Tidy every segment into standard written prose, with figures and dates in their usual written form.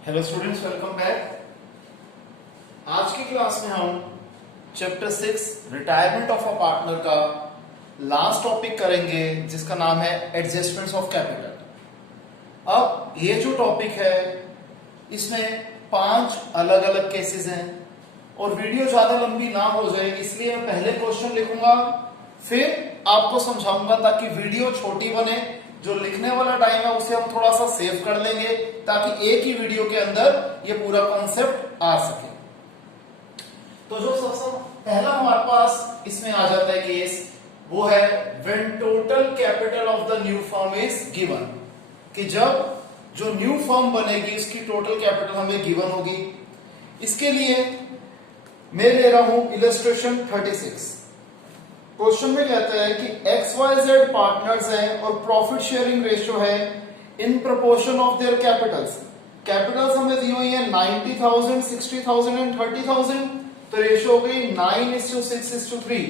Hello students, welcome back. आज की class में हम chapter 6 retirement of a partner का लास्ट टॉपिक करेंगे, जिसका नाम है एडजस्टमेंट्स ऑफ कैपिटल। अब ये जो टॉपिक है इसमें 5 अलग अलग केसेस हैं और वीडियो ज्यादा लंबी ना हो जाए इसलिए मैं पहले क्वेश्चन लिखूंगा, फिर आपको समझाऊंगा ताकि वीडियो छोटी बने। जो लिखने वाला टाइम है उसे हम थोड़ा सा सेव कर लेंगे ताकि एक ही वीडियो के अंदर ये पूरा कॉन्सेप्ट आ सके। तो जो सबसे पहला हमारे पास इसमें आ जाता है केस, वो है when total capital of the new firm is given, कि जब जो न्यू फर्म बनेगी उसकी टोटल कैपिटल हमें गिवन होगी। इसके लिए मैं ले रहा हूं इलस्ट्रेशन 36। क्वेश्चन में कहता है कि XYZ पार्टनर्स हैं और प्रॉफिट शेयरिंग रेशियो है in proportion of their Capitals. Capitals हमें दी हुई है 90,000, 60,000 एंड 30,000। तो रेशियो हो गई 9:6:3।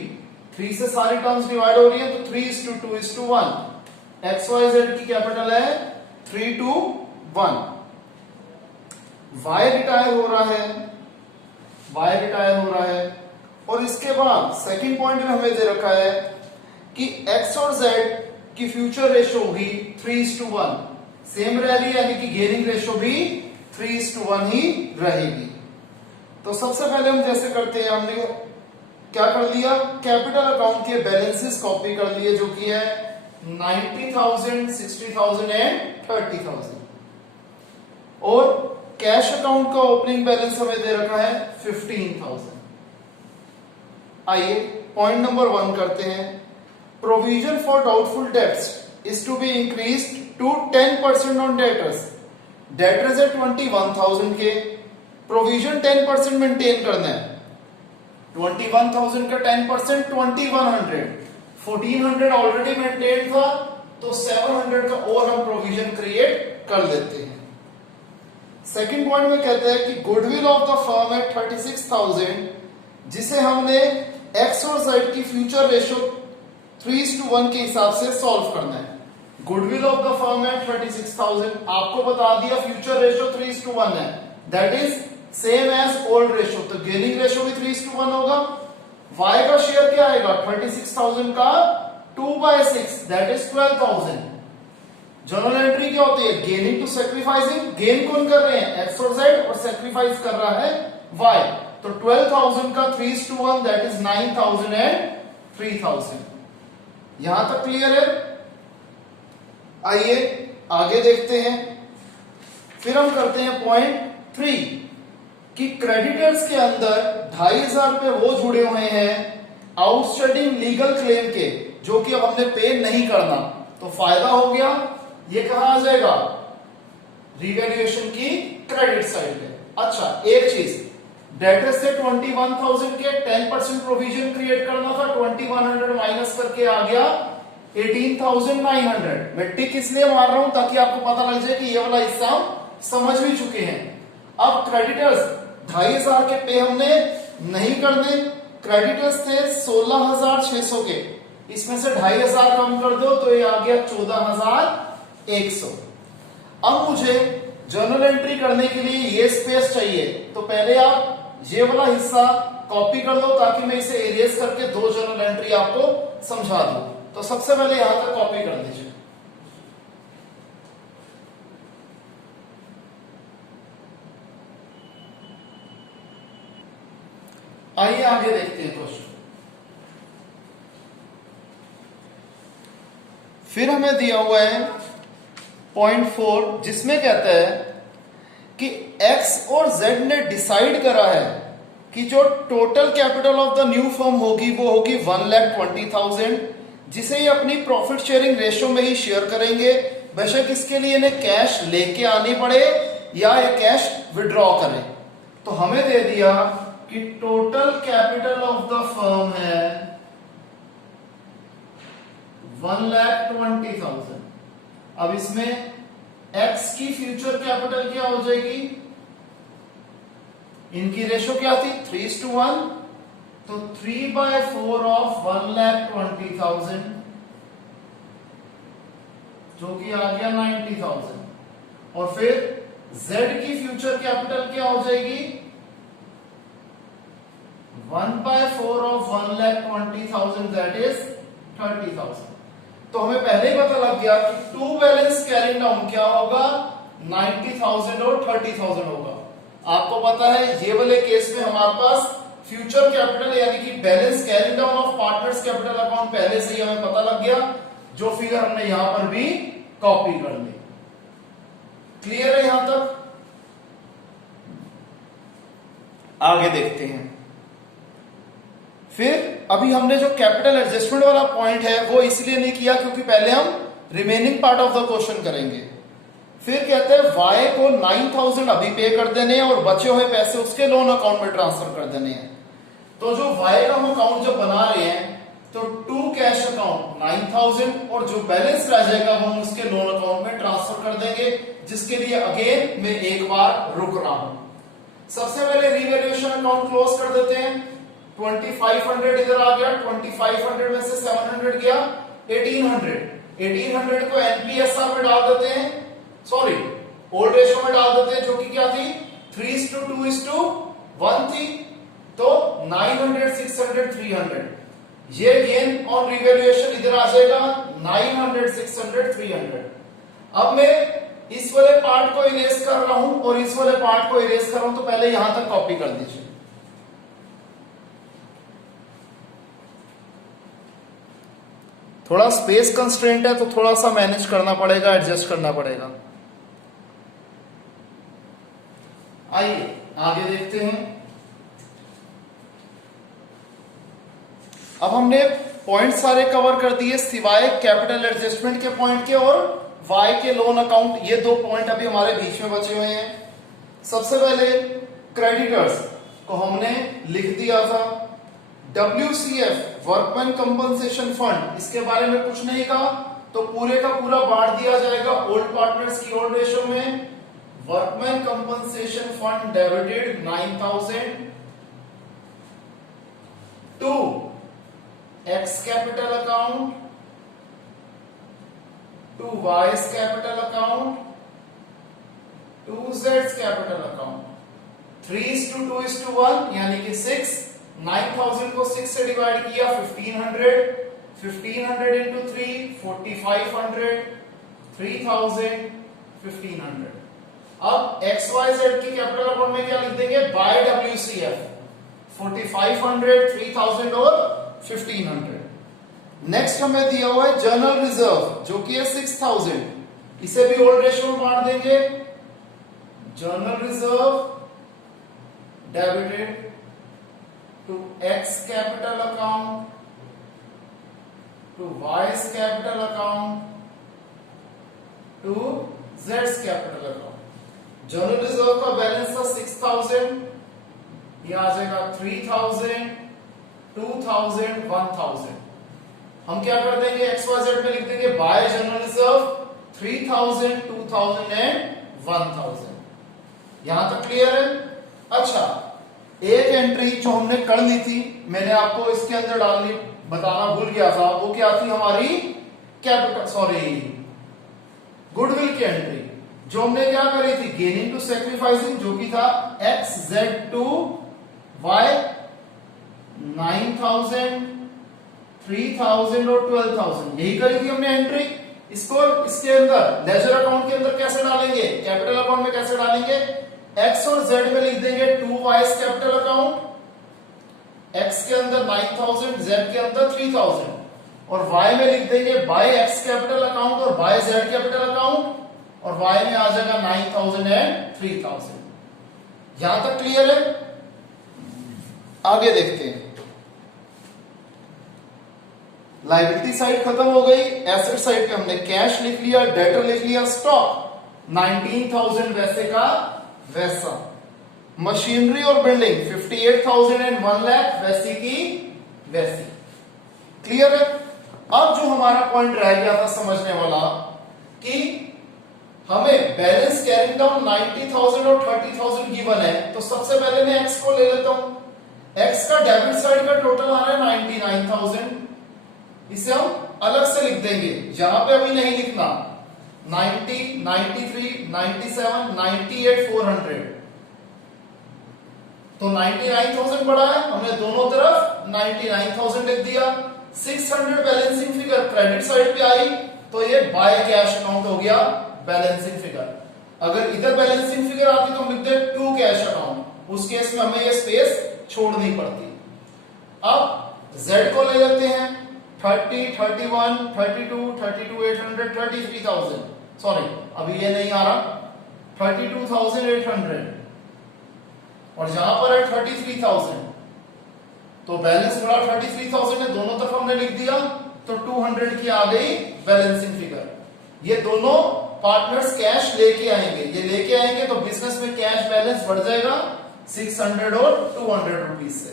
3 से सारी टर्म्स डिवाइड हो रही है तो 3:2:1। XYZ की कैपिटल है 3:1। Y रिटायर हो रहा है और इसके बाद सेकंड पॉइंट में हमें दे रखा है कि X और Z की फ्यूचर रेशियो होगी 3:1, सेम रह रही है, यानी कि गेनिंग रेशियो भी 3:1 ही रहेगी। तो सबसे पहले हम जैसे करते हैं, हमने क्या कर लिया, कैपिटल अकाउंट के बैलेंसेस कॉपी कर लिए, जो कि है 90,000, 60,000 एंड 30,000। और कैश अकाउंट का ओपनिंग बैलेंस हमें दे रखा है 15,000। आइए पॉइंट नंबर 1 करते हैं। Provision for doubtful debts is to be increased to 10% on debtors. Debtors है 21,000 के, प्रोविजन 10% मेंटेन करना है। 21,000 का 10% 2100, 1400 ऑलरेडी मेंटेन था तो 700 का और हम प्रोविजन क्रिएट कर लेते हैं। सेकंड पॉइंट में कहते हैं कि गुडविल ऑफ द फर्म है 36,000, जिसे हमने X और Z की फ्यूचर रेशियो 3:1 के हिसाब से सॉल्व करना है। गुडविल ऑफ द फर्म है 36,000, आपको बता दिया फ्यूचर रेशियो 3:1 है, that is same as old ratio, तो गेनिंग रेशियो भी 3:1 होगा। Y का शेयर क्या आएगा, 36,000 का 2/6, दैट इज 12,000। जर्नल एंट्री क्या होती है, गेनिंग टू सैक्रिफाइसिंग। गेन कौन कर रहे हैं, X और Z, और सैक्रिफाइस कर रहा है Y। तो 12,000 का 3:1, दैट इज 9,000 एंड 3,000। यहां तक क्लियर है। आइए आगे देखते हैं। फिर हम करते हैं पॉइंट 3 कि क्रेडिटर्स के अंदर 2,500 रुपए वो जुड़े हुए हैं आउटस्टैंडिंग लीगल क्लेम के, जो कि अब हमने पे नहीं करना। तो फायदा हो गया, ये कहां आ जाएगा, रिवैल्यूएशन की क्रेडिट साइड पे। अच्छा एक चीज, डेटर से 21,000 के 10% प्रोविजन क्रिएट करना था, 2100 माइनस करके आ गया 18,900। मैं टिक इसलिए मार रहा हूं ताकि आपको पता लग जाए कि ये वाला हिस्सा हम समझ भी चुके हैं। अब क्रेडिटर्स 2,500 के पे हमने नहीं करने, क्रेडिटर्स थे 16,600 के, इसमें से 2,500 कम कर दो तो ये आ गया 14,100। अब मुझे जर्नल एंट्री करने के लिए ये स्पेस चाहिए, तो पहले आप ये वाला हिस्सा कॉपी कर लो ताकि मैं इसे इरेज करके 2 जर्नल एंट्री आपको समझा दूं। तो सबसे पहले यहां तक कॉपी कर दीजिए। आइए आगे देखते हैं क्वेश्चन। फिर हमें दिया हुआ है पॉइंट 4, जिसमें कहता है कि X और Z ने डिसाइड करा है कि जो total capital of the new firm होगी वो होगी 1,20,000, जिसे ये अपनी प्रॉफिट शेयरिंग रेशियो में ही शेयर करेंगे, बेशक इसके लिए इन्हें कैश लेके आनी पड़े या ये कैश विड्रॉ करें। तो हमें दे दिया कि total capital of the firm है 1,20,000। अब इसमें X की फ्यूचर कैपिटल क्या हो जाएगी, इनकी रेशियो क्या थी 3:1, तो 3/4 ऑफ 1,20,000, जो कि आ गया 90,000। और फिर Z की फ्यूचर कैपिटल क्या हो जाएगी 1/4 ऑफ 1,20,000 दैट इज 30,000। तो हमें पहले ही पता लग गया कि टू बैलेंस कैरिंग डाउन क्या होगा 90,000 और 30,000 होगा। आपको पता है ये वाले केस में हमारे पास फ्यूचर कैपिटल यानी कि balance carrying down of partners capital account पहले से ही हमें पता लग गया, जो फिगर हमने यहां पर भी कॉपी कर ली। क्लियर है यहां तक? आगे देखते हैं। फिर अभी हमने जो कैपिटल एडजस्टमेंट वाला पॉइंट है वो इसलिए नहीं किया क्योंकि पहले हम remaining part of the question करेंगे। फिर कहते हैं y को 9,000 अभी पे कर देने हैं और बचे हुए पैसे उसके लोन अकाउंट में ट्रांसफर कर देने हैं। तो जो y का हम अकाउंट जब बना रहे हैं तो टू कैश अकाउंट 9,000 और जो बैलेंस रह जाएगा वो हम उसके लोन अकाउंट में ट्रांसफर कर देंगे, जिसके लिए अगेन मैं एक बार रुक रहा हूं। सबसे पहले रीवैल्यूएशन अकाउंट क्लोज कर देते हैं। 2500 इधर आ गया, 2500 में से 700 गया 1800 को एनपीएसआर में डाल देते हैं, सॉरी ओल्ड रेशियो में डाल देते हैं, जो कि क्या थी 3:2:1 थी। तो 900 600 300 ये गेन ऑन रिवैल्यूएशन इधर आ जाएगा 900 600 300। अब मैं इस वाले पार्ट को इरेज कर रहा हूं और इस वाले पार्ट को इरेज कर रहा हूं, तो पहले यहां तक कॉपी कर दीजिए। थोड़ा स्पेस कंस्ट्रेंट है तो थोड़ा सा मैनेज करना पड़ेगा, एडजस्ट करना पड़ेगा। आइए आगे देखते हैं। अब हमने पॉइंट सारे कवर कर दिए सिवाय कैपिटल एडजस्टमेंट के पॉइंट के और वाई के लोन अकाउंट, ये दो पॉइंट अभी हमारे बीच में बचे हुए हैं। सबसे पहले क्रेडिटर्स को हमने लिख दिया था WCF वर्कमैन कंपनसेशन फंड, इसके बारे में कुछ नहीं कहा, तो पूरे का पूरा बांट दिया जाएगा ओल्ड पार्टनर्स की ओल्ड रेशियो में। Workman compensation fund debited 9,000 to X capital account to Y's capital account to Z's capital account 3:2:1 यानी कि 6। 9,000 को 6 से डिवाइड किया 1500 इंटू 3 4500 3000 1500। अब XYZ की कैपिटल अकाउंट में क्या लिख देंगे बाय WCF 4500 3000 और 1500। नेक्स्ट हमें दिया हुआ है जनरल रिजर्व जो कि है 6,000, इसे भी ओल्ड रेशियो में बांट देंगे। General reserve debited to X capital account to Y's capital account to Z's capital account. General reserve का बैलेंस था 6,000, ये आ जाएगा 3,000 2,000 1,000। हम क्या कर देंगे XYZ में लिख देंगे बाय जनरल रिजर्व 3,000 2,000 एंड 1,000। यहां तक क्लियर है? अच्छा, एक एंट्री जो हमने कर ली थी मैंने आपको इसके अंदर डालनी बताना भूल गया था, वो क्या थी हमारी कैपिटल सॉरी गुडविल की एंट्री, जो हमने क्या करी थी गेनिंग टू सैक्रिफाइसिंग, जो कि था XZ टू Y 9,000 3,000 और 12,000, यही करी थी हमने एंट्री। इसको इसके अंदर लेजर अकाउंट के अंदर कैसे डालेंगे, कैपिटल अकाउंट में कैसे डालेंगे, X और Z में लिख देंगे 2Y's कैपिटल अकाउंट, X के अंदर 9,000 Z के अंदर 3,000 और Y में लिख देंगे बाय X कैपिटल अकाउंट और बाय Z कैपिटल अकाउंट और Y में आ जाएगा 9,000 एंड 3,000। यहां तक क्लियर है? आगे देखते हैं। लायबिलिटी साइड खत्म हो गई, एसेट साइड पे हमने कैश लिख लिया, डेटर लिख लिया, स्टॉक 19,000 वैसे का वैसा, मशीनरी और बिल्डिंग 58,000 एंड 1 लाख वैसी की वैसी। क्लियर है? अब जो हमारा पॉइंट रह गया था समझने वाला कि हमें बैलेंस कैरिंग डाउन 90,000 और 30,000 गिवन है, तो सबसे पहले मैं एक्स को ले लेता हूं। एक्स का डेबिट साइड का टोटल आ रहा है 99,000, इसे हम अलग से लिख देंगे, यहां पे अभी नहीं लिखना। 90, 93, 97, 98, 400। तो 99,000 बढ़ा है, हमने दोनों तरफ 99,000 लिख दिया। 600 बैलेंसिंग फिगर क्रेडिट साइड पे आई, तो ये बाय कैश अकाउंट हो गया बैलेंसिंग फिगर। अगर इधर बैलेंसिंग फिगर आती तो हम लिखते टू कैश अकाउंट, उस केस में हमें ये स्पेस छोड़नी पड़ती। अब Z को ले लेते हैं, 30, 31, 32, 32,800, 33,000, सॉरी अभी ये नहीं आ रहा, 32,800 और यहां पर है 33,000, तो बैलेंस बढ़ा 33,000 है, दोनों तरफ हमने लिख दिया, तो 200 की आ गई बैलेंसिंग फिगर। ये दोनों पार्टनर्स कैश लेके आएंगे, ये लेके आएंगे तो बिजनेस में कैश बैलेंस बढ़ जाएगा 600 और 200 रुपीज से।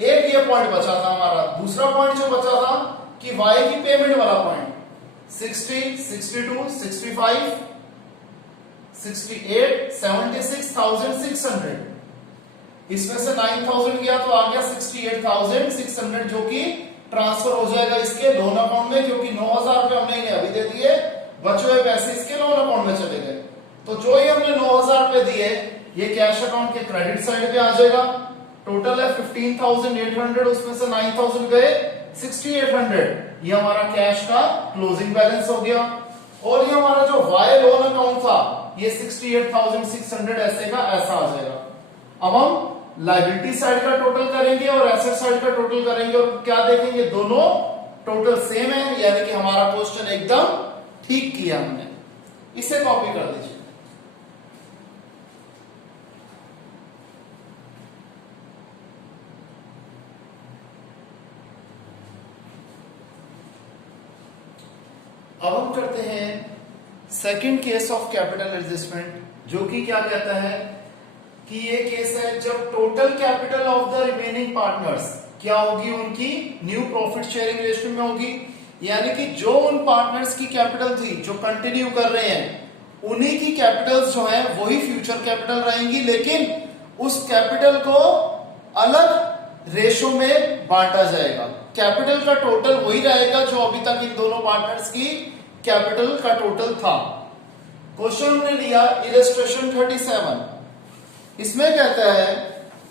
एक ये पॉइंट बचा था हमारा। दूसरा पॉइंट जो बचा था कि वाई की पेमेंट वाला पॉइंट, 60, 62, 65, 68, 76,600, इसमें से 9,000 गया तो आ गया 68,600, जो कि ट्रांसफर हो जाएगा इसके लोन अकाउंट में, क्योंकि 9,000 रुपए हमने इन्हें अभी दे दिए, बचे हुए पैसे इसके लोन अकाउंट में चले गए। तो जो ही हमने 9,000 रुपए दिए, ये कैश अकाउंट के क्रेडिट साइड पे आ जाएगा। टोटल है 15,800, उसमें से 9,000 गए, 6,800, ये हमारा कैश का क्लोजिंग बैलेंस हो गया। और ये हमारा जो वाई लोन अकाउंट था, ये 68,600 ऐसे का ऐसा आ जाएगा। अब हम लायबिलिटी साइड का टोटल करेंगे और एसेट साइड का टोटल करेंगे, और क्या देखेंगे, दोनों टोटल सेम है, यानी कि हमारा क्वेश्चन एकदम ठीक किया हमने। इसे कॉपी कर दीजिए। अब हम करते हैं second case of capital adjustment, जो कि क्या कहता है कि ये केस है जब total capital of the remaining partners क्या होगी, उनकी न्यू प्रॉफिट शेयरिंग रेशियो में होगी। यानी कि जो उन पार्टनर्स की कैपिटल थी जो कंटिन्यू कर रहे हैं, उन्हीं की कैपिटल्स जो है वही फ्यूचर कैपिटल रहेंगी, लेकिन उस कैपिटल को अलग रेशो में बांटा जाएगा। कैपिटल का टोटल वही रहेगा जो अभी तक इन दोनों पार्टनर्स की कैपिटल का टोटल था। क्वेश्चन हमने लिया इलस्ट्रेशन 37, इसमें कहता है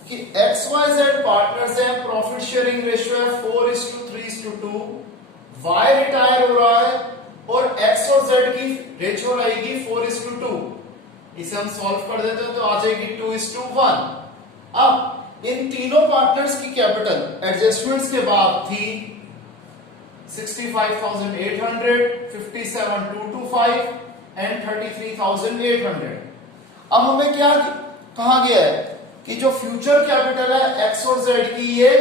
कि XYZ पार्टनर्स है, प्रॉफिट शेयरिंग रेशियो है 4:3:2, Y रिटायर हो रहा है और X और Z की रेशियो रहेगी 4:2। इसे हम सॉल्व कर देते हैं तो आ जाएगी 2:1। अब इन तीनों पार्टनर्स की कैपिटल एडजस्टमेंट्स के बाद थी 65,800, 57,225 एंड 33,800। अब हमें क्या कहा गया है कि जो फ्यूचर कैपिटल है एक्स और जेड की, ये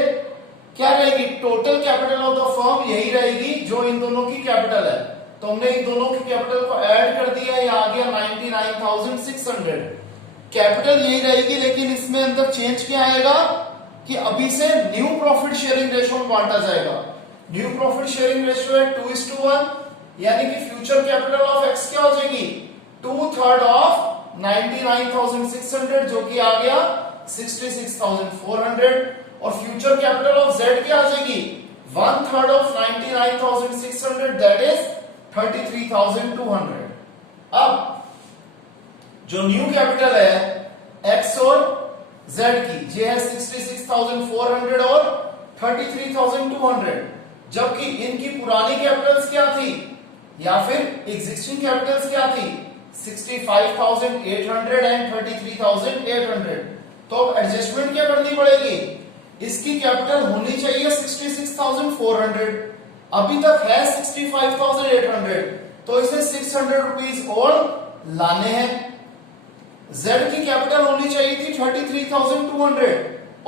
क्या रहेगी, total capital of the firm यही रहेगी जो इन दोनों की कैपिटल है। तो हमने इन दोनों की कैपिटल को ऐड कर दिया, ये आ गया 99,600। कैपिटल यही रहेगी, लेकिन इसमें अंदर चेंज क्या आएगा कि अभी से न्यू प्रॉफिट शेयरिंग रेशियो में बांटा जाएगा। न्यू प्रॉफिट शेयरिंग रेशियो है 2:1, यानी कि फ्यूचर कैपिटल ऑफ एक्स क्या हो जाएगी, 2/3 ऑफ 99,600, जो कि आ गया 66,400, और फ्यूचर कैपिटल ऑफ जेड क्या आ जाएगी, 1/3 ऑफ 99,600, दैट इज 33,200। अब जो न्यू कैपिटल है एक्स और जेड की, ये है 66,400 और 33,200, जबकि इनकी पुरानी कैपिटल्स क्या थी या फिर एग्जिस्टिंग कैपिटल्स क्या थी, 65,800 एंड 33,800। तो एडजस्टमेंट क्या करनी पड़ेगी, इसकी कैपिटल होनी चाहिए 66,400, अभी तक है 65,800, तो इसे 600 रुपीज और लाने हैं। जेड की कैपिटल होनी चाहिए थी 33,200,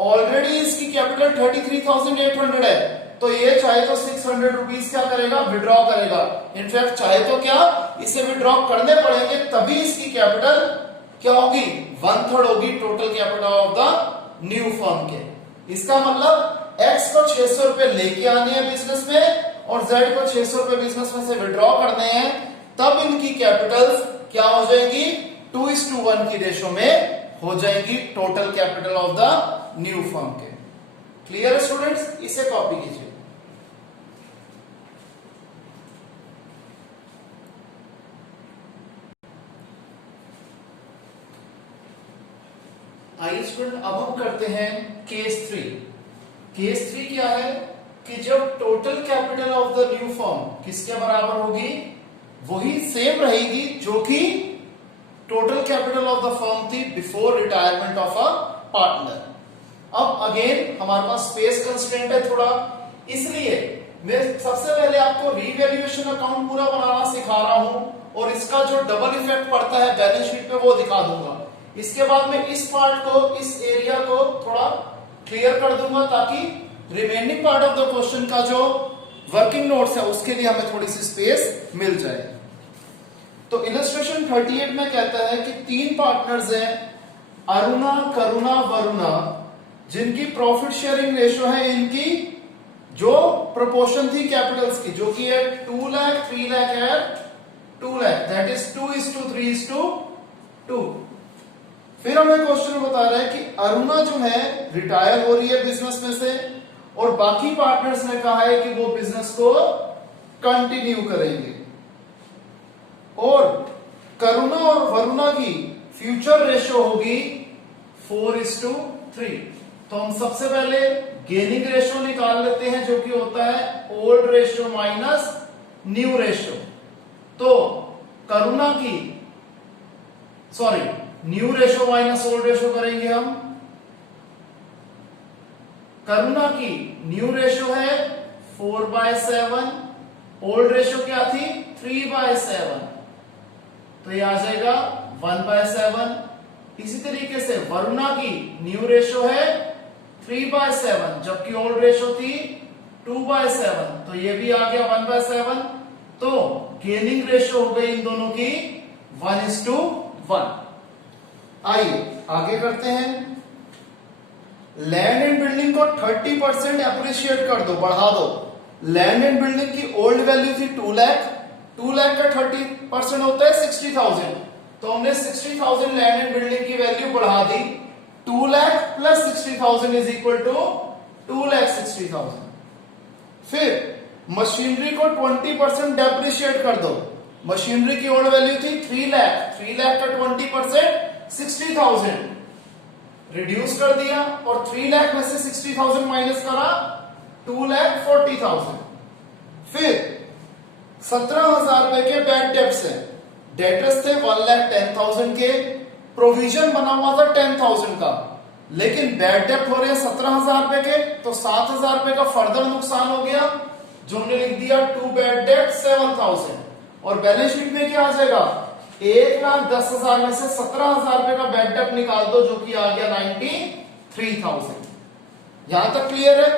ऑलरेडी इसकी कैपिटल 33,800 है, तो ये चाहे तो 600 रुपीज क्या करेगा, विड्रॉ करेगा। इनफैक्ट चाहे तो क्या, इसे विड्रॉ करने पड़ेंगे, तभी इसकी कैपिटल क्या होगी, 1/3 होगी total capital of the new firm के। इसका मतलब एक्स को 600 रुपए लेके आने हैं बिजनेस में और जेड को 600 रुपए बिजनेस में से विड्रॉ करने हैं, तब इनकी कैपिटल्स क्या हो जाएगी, 2:1 की रेशो में हो जाएगी total capital of the new firm के। क्लियर है स्टूडेंट्स, इसे कॉपी कीजिए। आइए स्टूडेंट, अब हम करते हैं केस 3। केस 3 क्या है कि जब total capital of the new firm किसके बराबर होगी, वही सेम रहेगी जो कि total capital of the firm थी before retirement of a partner. अब अगेन हमारे पास स्पेस कंस्ट्रेंट है थोड़ा, इसलिए मैं सबसे पहले आपको रीवैल्यूएशन अकाउंट पूरा बनाना सिखा रहा हूं और इसका जो डबल इफेक्ट पड़ता है बैलेंस शीट पे वो दिखा दूंगा। इसके बाद में इस पार्ट को, इस एरिया को थोड़ा क्लियर कर दूंगा ताकि remaining part of the question का जो वर्किंग नोट्स है उसके लिए हमें थोड़ी सी स्पेस मिल जाए। तो इलस्ट्रेशन 38 में कहता है कि 3 पार्टनर्स हैं, अरुणा, करुणा, वरुणा, जिनकी प्रॉफिट शेयरिंग रेशियो है, इनकी जो प्रोपोर्शन थी कैपिटल्स की, जो कि है 2 लाख, 3 लाख है 2 लाख, दैट इज 2:3:2। फिर हमें क्वेश्चन बता रहा है कि अरुणा जो है रिटायर हो रही है बिजनेस में से और बाकी पार्टनर्स ने कहा है कि वो बिजनेस को कंटिन्यू करेंगे, और करुणा और वरुणा की फ्यूचर रेशियो होगी 4:3। तो हम सबसे पहले गेनिंग रेशियो निकाल लेते हैं जो कि होता है old ratio minus new ratio. तो करुणा की new ratio minus old ratio करेंगे हम। करुणा की न्यू रेशियो है 4/7, ओल्ड रेशियो क्या थी 3/7, तो ये आ जाएगा 1/7। इसी तरीके से वरुणा की न्यू रेशियो है 3/7 जबकि ओल्ड रेशियो थी 2/7, तो ये भी आ गया 1/7। तो गेनिंग रेशियो हो गई इन दोनों की 1:1। आइए आगे करते हैं। लैंड एंड बिल्डिंग को 30% एप्रिशिएट कर दो, बढ़ा दो। लैंड एंड बिल्डिंग की ओल्ड वैल्यू थी 2 लाख, 2 लाख का 30% होता है 60,000, तो हमने 60,000 लैंड एंड बिल्डिंग की वैल्यू बढ़ा दी। 2 lakh plus 60,000 is equal to 2,60,000। फिर मशीनरी को 20% डेप्रिशिएट कर दो। मशीनरी की ओल्ड वैल्यू थी 3 लाख, 3 लाख का 20% 60,000 रिड्यूस कर दिया और 3 लाख में से 60,000 माइनस करा 2,40,000। फिर 17,000 रुपए के बैड डेब्ट्स हैं। डेटर्स थे 1,10,000 के, प्रोविजन बना हुआ था 10,000 का, लेकिन बैड डेब्ट हो रहे हैं 17,000 रुपए के, तो 7,000 रुपए का फर्दर नुकसान हो गया जो हमने लिख दिया टू बैड डेब्ट 7,000। और बैलेंस शीट में क्या आ जाएगा 1,10,000 में से 17,000 रुपए का बैड डेब्ट निकाल दो जो कि आ गया 93,000। यहां तक क्लियर है।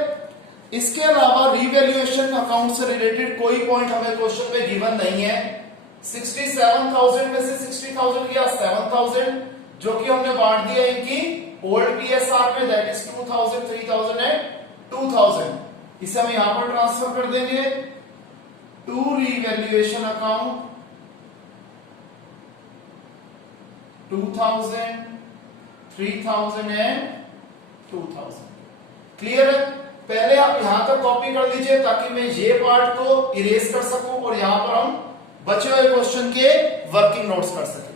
इसके अलावा रीवैल्यूएशन अकाउंट से रिलेटेड कोई पॉइंट हमें क्वेश्चन में गिवन नहीं है। 67,000 में से 60,000 गया 7,000 जो कि हमने बांट दिया इनकी ओल्ड पीएसआर में, दैट इज 2,000, 3,000 एंड 2,000। इसे हम यहां पर ट्रांसफर कर देंगे to revaluation account 2,000, 3,000 and 2,000। Clear है। पहले आप यहां तक कॉपी कर लीजिए ताकि मैं ये पार्ट को इरेज कर सकूं और यहां पर हम बचे हुए क्वेश्चन के वर्किंग नोट्स कर सकें।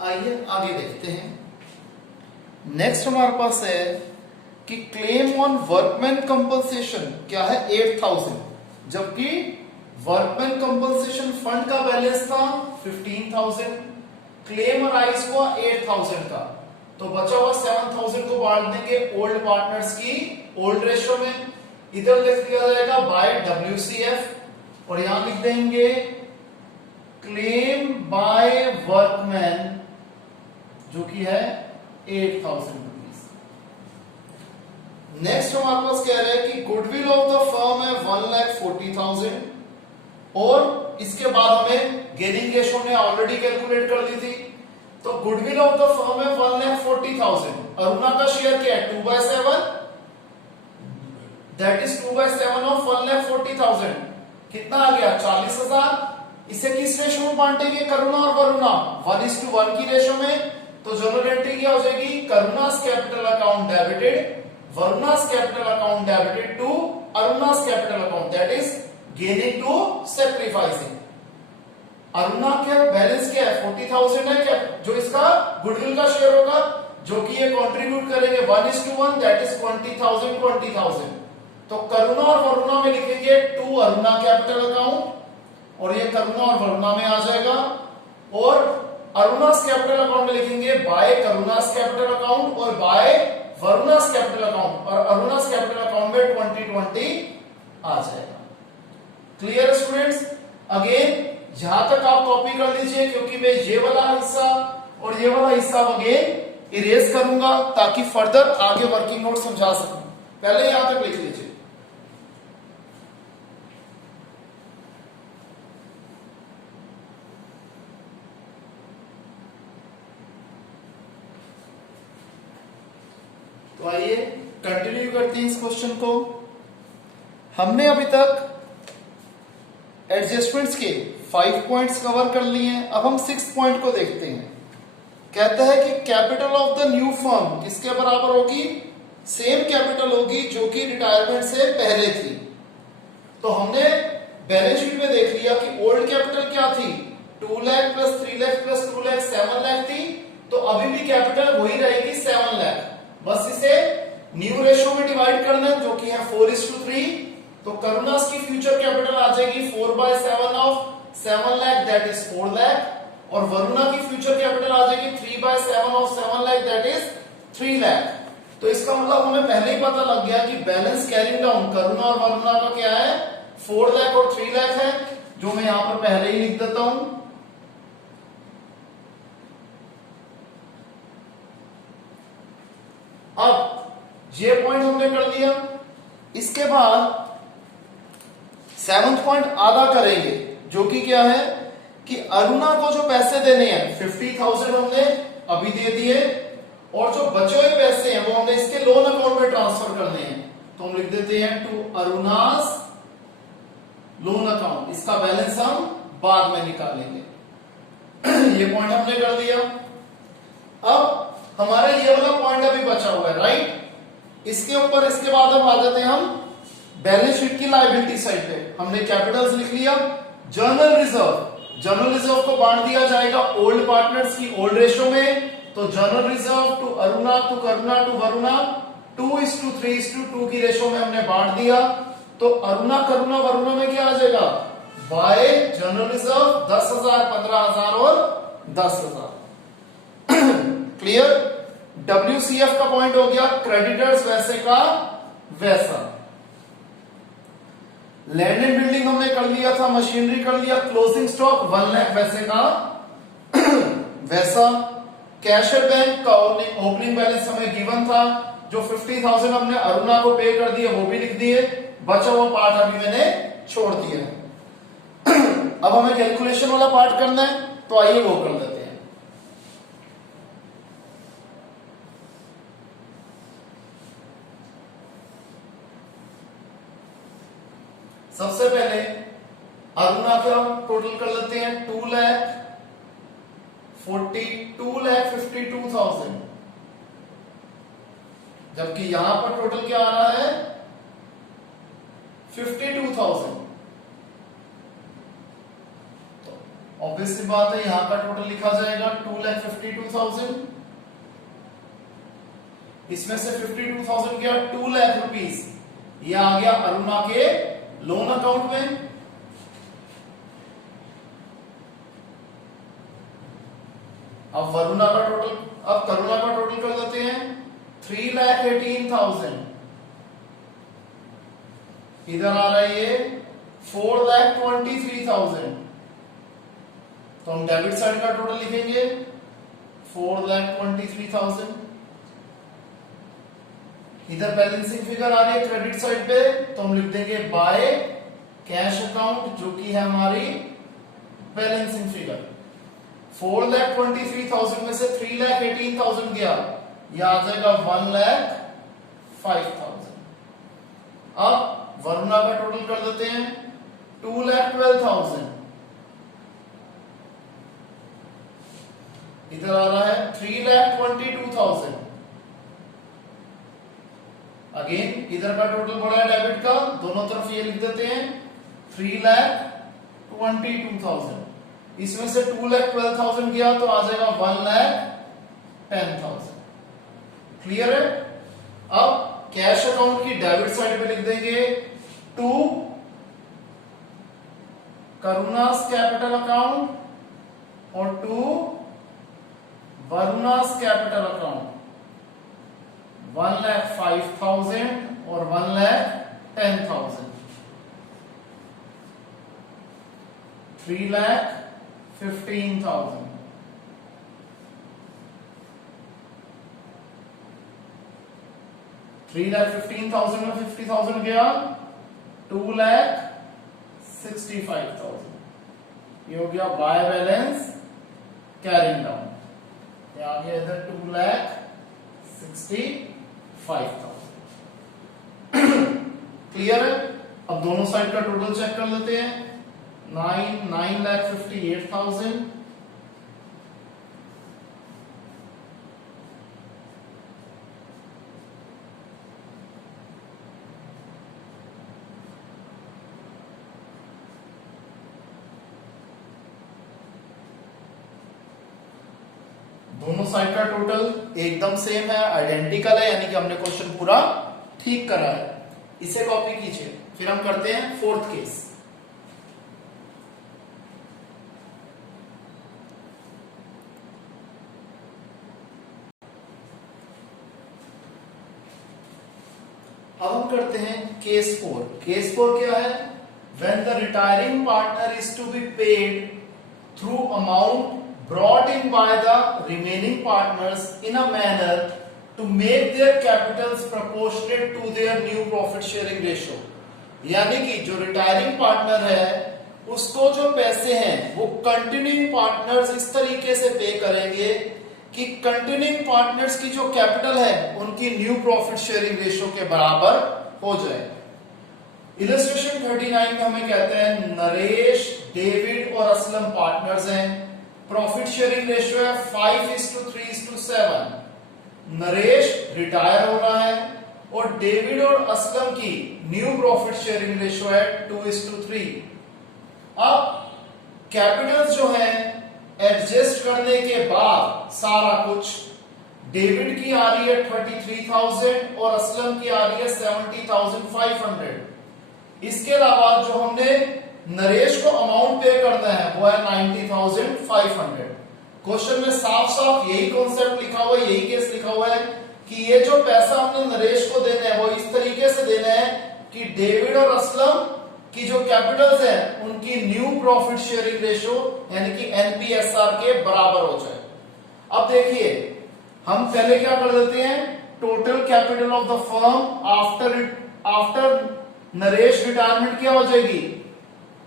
आइए आगे देखते हैं। नेक्स्ट हमारे पास है कि क्लेम ऑन वर्कमैन कंपनसेशन क्या है 8,000, जबकि वर्कमैन कंपनसेशन फंड का बैलेंस था 15,000, क्लेम अराइज हुआ 8,000 का, तो बचा हुआ 7,000 को बांट देंगे ओल्ड पार्टनर्स की ओल्ड रेशियो में। इधर लिख दिया जाएगा बाय WCF और यहां लिख देंगे क्लेम बाय वर्कमैन जो कि है 8,000 रुपीज। नेक्स्ट हमारे पास कह रहे हैं कि गुडविल ऑफ द फर्म है 1,40,000 और इसके बाद हमें गेनिंग रेशियो ने ऑलरेडी कैलकुलेट कर ली थी, तो गुडविल ऑफ द फर्म है 1,40,000। अरुणा का शेयर क्या है 2/7, दैट इज 2/7 ऑफ 1,40,000। कितना आ गया 40,000। इसे किस रेशियो में बांटेंगे करुणा और वरुणा 1:1 की रेशियो में, तो जनरल एंट्री क्या हो जाएगी Karuna's capital account debited, Varuna's capital account debited to Aruna's capital gaining to sacrificing. Aruna क्या बैलेंस क्या है 40,000 है क्या, जो इसका गुडविल का शेयर होगा, जो कि ये कंट्रीब्यूट करेंगे 1:1, दैट इज 20,000। तो करुणा और वरुणा में लिखेंगे टू अरुणा कैपिटल अकाउंट, और ये करुणा और वरुणा में आ जाएगा, और अरुणास कैपिटल अकाउंट में लिखेंगे बाय करुणास कैपिटल अकाउंट और बाय वरुणास कैपिटल अकाउंट, और अरुणास कैपिटल अकाउंट में 2020 आ जाएगा। Clear students? अगेन यहां तक आप कॉपी कर लीजिए, क्योंकि मैं ये वाला हिस्सा और ये वाला हिस्सा अगेन इरेज करूंगा ताकि फर्दर आगे वर्किंग नोट समझा सकूं। पहले यहां तक लिख लीजिए। तो आइए कंटिन्यू करते हैं इस क्वेश्चन को। हमने अभी तक एडजस्टमेंट्स के 5 पॉइंट्स कवर कर लिए हैं। अब हम 6 पॉइंट को देखते हैं। कहता है कि capital of the new firm किसके बराबर होगी, सेम कैपिटल होगी जो कि रिटायरमेंट से पहले थी। तो हमने बैलेंस शीट में देख लिया कि ओल्ड कैपिटल क्या थी, 2 लाख प्लस 3 लाख प्लस 2 लाख 7 लाख थी। तो अभी भी कैपिटल वही रहेगी 7 लाख, बस इसे न्यू रेशो में डिवाइड करना है जो कि है 4:3। तो करुणास की फ्यूचर कैपिटल आ जाएगी 4/7 of 7 lakh, that is 4 lakh, और वरुणा की फ्यूचर कैपिटल आ जाएगी 3/7 of 7 lakh, that is 3 lakh. तो इसका मतलब हमें पहले ही पता लग गया कि बैलेंस कैरिंग डाउन करुणा और वरुणा का क्या है, 4 लाख और 3 लाख है, जो मैं यहां पर पहले ही लिख देता हूं। अब ये पॉइंट हमने कर लिया। इसके बाद 7th पॉइंट आधा करेंगे, जो कि क्या है कि अरुणा को जो पैसे देने हैं 50,000 हमने अभी दे दिए, और जो बचे हुए पैसे हैं वो हमने इसके लोन अकाउंट में ट्रांसफर करने हैं। तो हम लिख देते हैं टू अरुणास लोन अकाउंट। इसका बैलेंस हम बाद में निकालेंगे। ये पॉइंट हमने कर दिया। अब हमारा ये वाला पॉइंट अभी बचा हुआ है, राइट। इसके ऊपर इसके बाद हम आ जाते हैं हम बैलेंस शीट की लायबिलिटी साइड पे। हमने कैपिटल्स लिख लिया। जर्नल रिजर्व को बांट दिया जाएगा ओल्ड पार्टनर्स की ओल्ड रेशो में। तो general reserve to Aruna to Karuna to Varuna 2:3:2 की रेशो में हमने बांट दिया। तो अरुणा करुणा वरुणा में क्या आ जाएगा, बाय जर्नल रिजर्व 10,000, 15,000 और 10,000। क्लियर? WCF का पॉइंट हो गया, क्रेडिटर्स वैसे का वैसा। लैंड एंड बिल्डिंग हमने कर लिया था, मशीनरी कर लिया, क्लोजिंग स्टॉक 1 लाख वैसे का वैसा। कैश एट बैंक का ओपनिंग बैलेंस हमें गिवन था, जो 50,000 हमने अरुणा को पे कर दिए वो भी लिख दिए। बचा हुआ पार्ट अभी मैंने छोड़ दिया। अब हमें कैलकुलेशन वाला पार्ट करना है, तो आइए वो कर लेते हैं। सबसे पहले अरुणा का टोटल कर लेते हैं 2,52,52,000, जबकि यहां पर टोटल क्या आ रहा है 52,000। तो ऑब्वियस सी बात है यहां का टोटल लिखा जाएगा 2,52,000। इसमें से 52,000 क्या 2 लाख रुपीस ये आ गया अरुणा के लोन अकाउंट में। अब वरुणा का टोटल, अब करुणा का टोटल कर देते हैं 3,18,000। इधर आ रहा है ये 4,23,000। तो हम डेबिट साइड का टोटल लिखेंगे 4,23,000। इधर बैलेंसिंग फिगर आ रही है क्रेडिट साइड पे, तो हम लिख देंगे बाय कैश अकाउंट, जो कि है हमारी बैलेंसिंग फिगर। 4,23,000 में से 3,18,000 गया, यह आ जाएगा 1,05,000। अब वरुणा का टोटल कर देते हैं 2,12,000। इधर आ रहा है 3,22,000। अगेन इधर का टोटल बड़ा है डेबिट का, दोनों तरफ ये लिख देते हैं 3,22,000। इसमें से 2,12,000 गया तो आ जाएगा 1,10,000। क्लियर है? अब कैश अकाउंट की डेबिट साइड पे लिख देंगे टू करुणास कैपिटल अकाउंट और टू वरुणास कैपिटल अकाउंट 1,05,000 और 1,10,000। 3,15,000। 3,15,000 में 50,000 गया, 2,65,000। ये हो गया बाय बैलेंस कैरिंग डाउन। ये आ गया इधर 2,65,000। क्लियर है? अब दोनों साइड का टोटल चेक कर लेते हैं। 9,58,000 दोनों साइड का टोटल एकदम सेम है, आइडेंटिकल है, यानी कि हमने क्वेश्चन पूरा ठीक करा है। इसे कॉपी कीजिए। फिर हम करते हैं फोर्थ केस। अब हम करते हैं केस 4। केस 4 क्या है? When the retiring partner is to be paid through amount brought in by the remaining partners in a manner to make their capitals proportionate to their new profit sharing ratio। यानी कि जो retiring partner है उसको जो पैसे हैं वो continuing partners इस तरीके से पे करेंगे कि कंटिन्यूइंग पार्टनर्स की जो कैपिटल है उनकी न्यू प्रॉफिट शेयरिंग रेशियो के बराबर हो जाए। इलस्ट्रेशन 39 में हमें कहते हैं नरेश, डेविड और असलम पार्टनर्स हैं। प्रॉफिट शेयरिंग रेशियो है 5:3:7। नरेश रिटायर हो रहा है और डेविड और असलम की न्यू प्रॉफिट शेयरिंग रेशियो है 2:3। अब कैपिटल्स जो है एडजस्ट करने के बाद सारा कुछ डेविड की आ रही है 33,000 और असलम की आ रही है 70,500। इसके अलावा जो हमने नरेश को अमाउंट पे करना है वो है 90,500। क्वेश्चन में साफ साफ यही कॉन्सेप्ट लिखा हुआ है, यही केस लिखा हुआ है कि ये जो पैसा हमने नरेश को देना है वो इस तरीके से देना है कि डेविड और असलम की जो कैपिटल्स है उनकी न्यू प्रॉफिट शेयरिंग रेशियो यानी कि एनपीएसआर के बराबर हो जाए। अब देखिए हम पहले क्या कर देते हैं, total capital of the firm after Naresh retirement क्या हो जाएगी?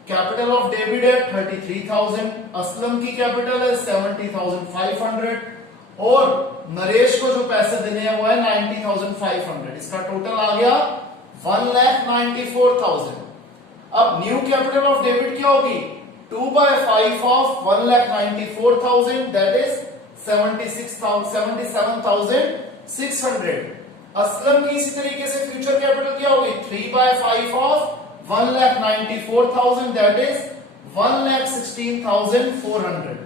कैपिटल ऑफ डेविड है 33,000, असलम की कैपिटल है 70,500 और नरेश को जो पैसे देने हैं वो है 90,500। इसका टोटल आ गया 1,94,000। अब न्यू कैपिटल ऑफ डेबिट क्या होगी? 2/5 ऑफ 1,94,000 दैट इज 77,600। असलम की इसी तरीके से फ्यूचर कैपिटल क्या होगी? 3/5 ऑफ 1,94,000 दैट इज 1,16,400।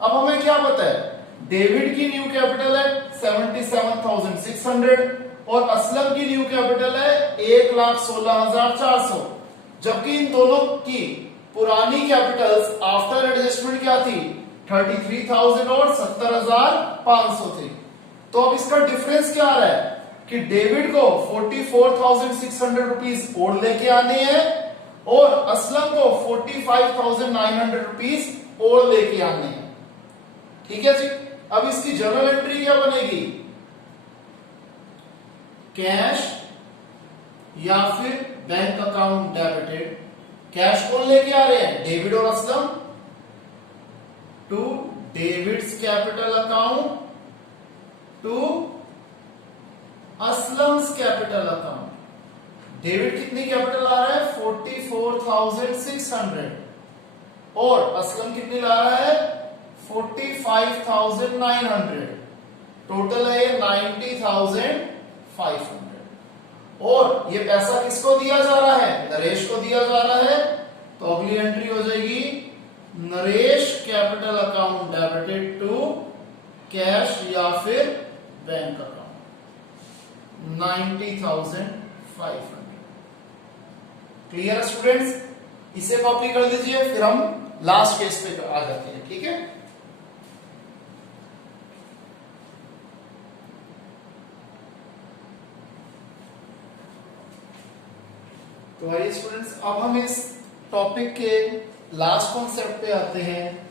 अब हमें क्या पता है? डेविड की न्यू कैपिटल है 77,600 और असलम की न्यू कैपिटल है 1,16,400, जबकि इन दोनों की पुरानी कैपिटल्स आफ्टर एडजस्टमेंट क्या थी? 33,000 और 70,500 थी। तो अब इसका डिफरेंस क्या आ रहा है कि डेविड को 44,600 रुपीज और लेके आने हैं और असलम को 45,900 रुपीज और लेके आने हैं। ठीक है जी। अब इसकी जर्नल एंट्री क्या बनेगी? कैश या फिर बैंक अकाउंट डेबिटेड। कैश कौन लेके आ रहे हैं? डेविड और Aslam. To David's capital account to Aslam's capital account. David कितनी कैपिटल ला रहा है? 44,600 और असलम कितनी ला रहा है? 45,900। टोटल है 90,500। और ये पैसा किसको दिया जा रहा है, नरेश को दिया जा रहा है, तो अगली एंट्री हो जाएगी Naresh capital account debited to cash या फिर बैंक अकाउंट 90,500। क्लियर स्टूडेंट्स, इसे कॉपी कर दीजिए, फिर हम लास्ट केस पे आ जाते हैं, ठीक है। तो आइए स्टूडेंट्स, अब हम इस टॉपिक के लास्ट कॉन्सेप्ट पे आते हैं,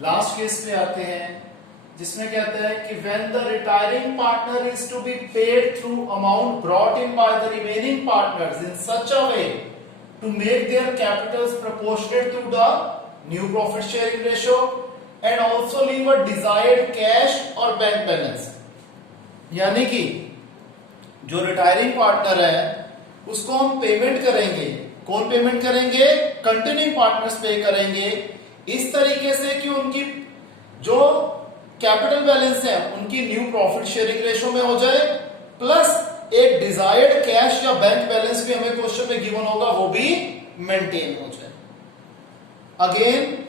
लास्ट केस पे आते हैं, जिसमें कहता है कि when the retiring partner is to be paid through amount brought in by the remaining partners in such a way to make their capitals proportionate to the new profit sharing ratio and also leave a desired cash or bank balance। यानी कि जो retiring partner है उसको हम payment करेंगे, कौन payment करेंगे, continuing partners पे करेंगे, इस तरीके से कि उनकी जो कैपिटल बैलेंस है उनकी न्यू प्रॉफिट शेयरिंग रेशो में हो जाए, प्लस एक डिजायर्ड कैश या बैंक बैलेंस भी हमें क्वेश्चन में गिवन होगा, वो भी मेंटेन हो जाए। अगेन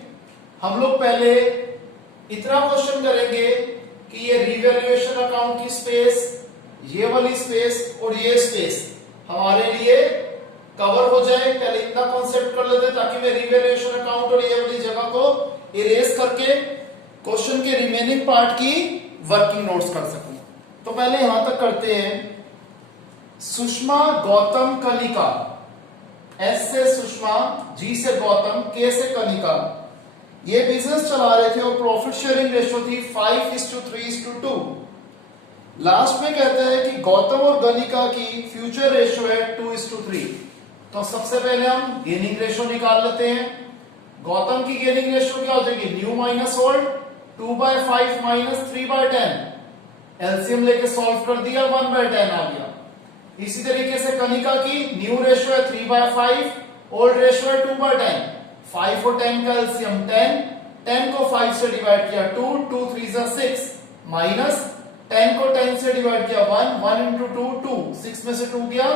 हम लोग पहले इतना क्वेश्चन करेंगे कि ये रिवैल्यूएशन अकाउंट की स्पेस, ये वाली स्पेस और ये स्पेस हमारे लिए कवर हो जाए। पहले इतना कॉन्सेप्ट कर लेते ताकि मैं रिवैल्यूएशन अकाउंट और ये वाली जगह को इरेज करके क्वेश्चन के रिमेनिंग पार्ट की वर्किंग नोट्स कर सकूं। तो पहले यहां तक करते हैं। सुषमा गौतम कनिका, एस से सुषमा, जी से गौतम, के से कनिका, ये बिजनेस चला रहे थे और प्रॉफिट शेयरिंग रेशो थी 5:3:2। लास्ट में कहता है कि गौतम और गनिका की फ्यूचर रेशो है 2:3। तो सबसे पहले हम गेनिंग रेशो निकाल लेते हैं। गौतम की गेनिंग रेशो क्या हो जाएगी, new minus old, 2/5 minus 3/10, LCM लेके सॉल्व कर दिया, 1/10 आ गया। इसी तरीके से कनिका की न्यू रेशो है 3/5, ओल्ड रेशो है 2/10, 5 और 10 का एलसीएम 10, 10 को 5 से डिवाइड किया 2, 2 3 6, माइनस 10 को 10 से डिवाइड किया 1, 1 इंटू 2 2, 6 में से 2 गया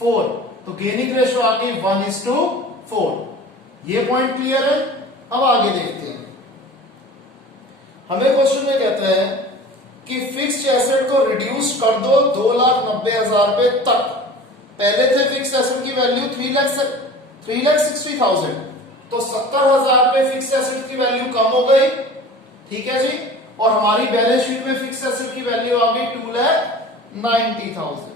4, तो गेनिंग रेशो आ गई 1:4। ये पॉइंट क्लियर है। अब आगे देखते हैं। हमें क्वेश्चन में कहता है कि फिक्स्ड एसेट को रिड्यूस कर दो 2,90,000 रुपए तक। पहले थे फिक्स्ड एसेट की वैल्यू 3,60,000, तो 70,000 रुपए फिक्स्ड एसेट की वैल्यू कम हो गई, ठीक है जी। और हमारी बैलेंस शीट में फिक्स्ड एसेट की वैल्यू आ गई 2,90,000।